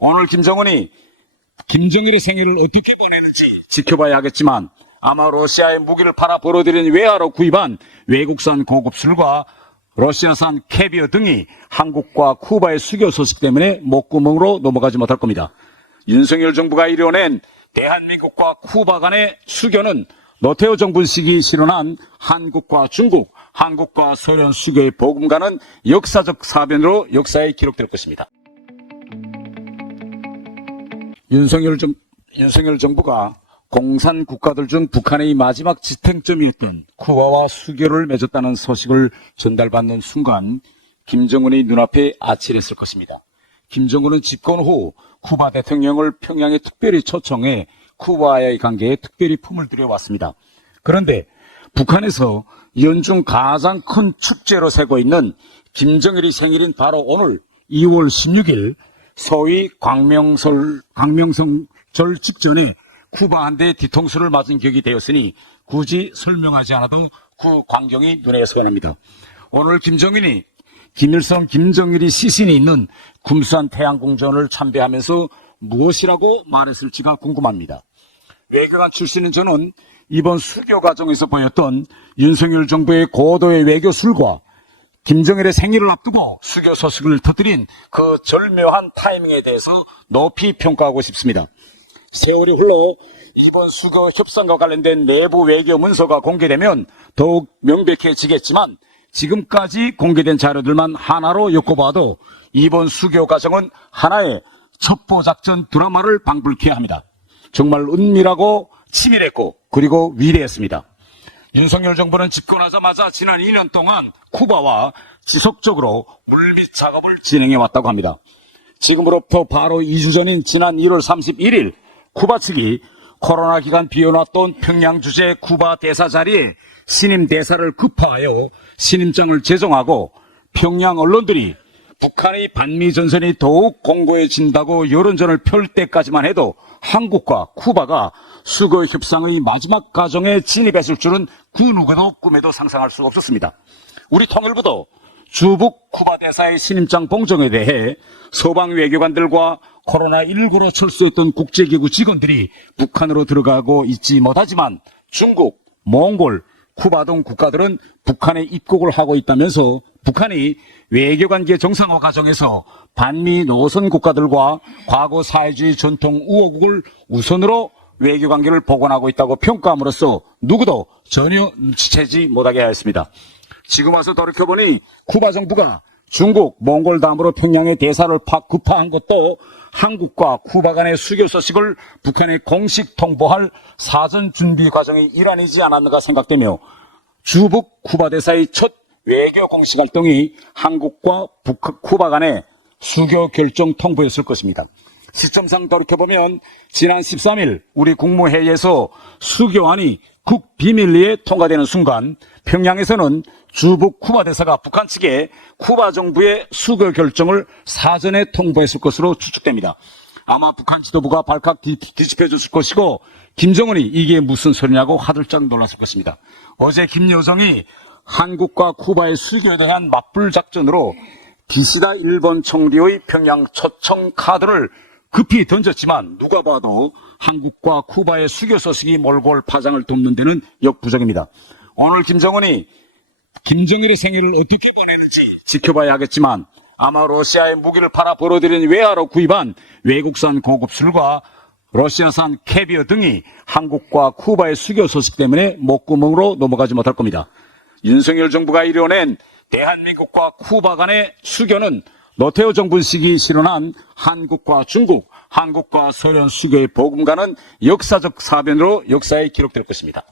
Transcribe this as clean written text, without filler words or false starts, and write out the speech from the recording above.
오늘 김정은이 김정일의 생일을 어떻게 보내는지 지켜봐야 하겠지만 아마 러시아에 무기를 팔아 벌어들인 외화로 구입한 외국산 고급 술과 러시아산 캐비어 등이 한국과 쿠바의 수교 소식 때문에 목구멍으로 넘어가지 못할 겁니다. 윤석열 정부가 이뤄낸 대한민국과 쿠바 간의 수교는 노태우 정부 시기 실현한 한국과 중국, 한국과 소련 수교의 복음과는 역사적 사변으로 역사에 기록될 것입니다. 윤석열 정부가 공산 국가들 중 북한의 마지막 지탱점이었던 쿠바와 수교를 맺었다는 소식을 전달받는 순간 김정은의 눈앞에 아찔했을 것입니다. 김정은은 집권 후 쿠바 대통령을 평양에 특별히 초청해 쿠바와의 관계에 특별히 품을 들여왔습니다. 그런데 북한에서 연중 가장 큰 축제로 세고 있는 김정일의 생일인 바로 오늘 2월 16일 소위 광명성절 직전에 쿠바 한 대 뒤통수를 맞은 격이 되었으니 굳이 설명하지 않아도 그 광경이 눈에 선합니다. 오늘 김정일이 김일성, 김정일이 시신이 있는 금수한 태양궁전을 참배하면서 무엇이라고 말했을지가 궁금합니다. 외교관 출신인 저는 이번 수교 과정에서 보였던 윤석열 정부의 고도의 외교술과 김정일의 생일을 앞두고 수교 소식을 터뜨린 그 절묘한 타이밍에 대해서 높이 평가하고 싶습니다. 세월이 흘러 이번 수교 협상과 관련된 내부 외교 문서가 공개되면 더욱 명백해지겠지만 지금까지 공개된 자료들만 하나로 엮어봐도 이번 수교 과정은 하나의 첩보작전 드라마를 방불케 합니다. 정말 은밀하고 치밀했고 그리고 위대했습니다. 윤석열 정부는 집권하자마자 지난 2년 동안 쿠바와 지속적으로 물밑 작업을 진행해 왔다고 합니다. 지금으로부터 바로 2주 전인 지난 1월 31일 쿠바 측이 코로나 기간 비워놨던 평양 주재 쿠바 대사 자리에 신임 대사를 급파하여 신임장을 제정하고 평양 언론들이 북한의 반미 전선이 더욱 공고해진다고 여론전을 펼 때까지만 해도 한국과 쿠바가 수교 협상의 마지막 과정에 진입했을 줄은 그 누구도 꿈에도 상상할 수 없었습니다. 우리 통일부도 주북 쿠바 대사의 신임장 봉정에 대해 서방 외교관들과 코로나19로 철수했던 국제기구 직원들이 북한으로 들어가고 있지 못하지만 중국, 몽골, 쿠바 등 국가들은 북한에 입국을 하고 있다면서 북한이 외교관계 정상화 과정에서 반미 노선 국가들과 과거 사회주의 전통 우호국을 우선으로 외교관계를 복원하고 있다고 평가함으로써 누구도 전혀 눈치채지 못하게 하였습니다. 지금 와서 돌이켜보니 쿠바 정부가 중국, 몽골 다음으로 평양에 대사를 급파한 것도 한국과 쿠바 간의 수교 소식을 북한에 공식 통보할 사전 준비 과정의 일환이지 않았는가 생각되며 주북 쿠바 대사의 첫 외교 공식 활동이 한국과 쿠바 간의 수교 결정 통보였을 것입니다. 시점상 돌이켜보면 지난 13일 우리 국무회의에서 수교안이 국비밀리에 통과되는 순간 평양에서는 주북 쿠바 대사가 북한 측에 쿠바 정부의 수교 결정을 사전에 통보했을 것으로 추측됩니다. 아마 북한 지도부가 발칵 뒤집혀졌을 것이고 김정은이 이게 무슨 소리냐고 화들짝 놀랐을 것입니다. 어제 김여정이 한국과 쿠바의 수교에 대한 맞불 작전으로 기시다 일본 총리의 평양 초청 카드를 급히 던졌지만 누가 봐도 한국과 쿠바의 수교 소식이 몰고 올 파장을 돕는 데는 역부족입니다. 오늘 김정은이 김정일의 생일을 어떻게 보내는지 지켜봐야 하겠지만 아마 러시아에 무기를 팔아 벌어들인 외화로 구입한 외국산 고급 술과 러시아산 캐비어 등이 한국과 쿠바의 수교 소식 때문에 목구멍으로 넘어가지 못할 겁니다. 윤석열 정부가 이뤄낸 대한민국과 쿠바 간의 수교는 노태우 정부 시기 실현한 한국과 중국, 한국과 소련 수교의 복음과는 역사적 사변으로 역사에 기록될 것입니다.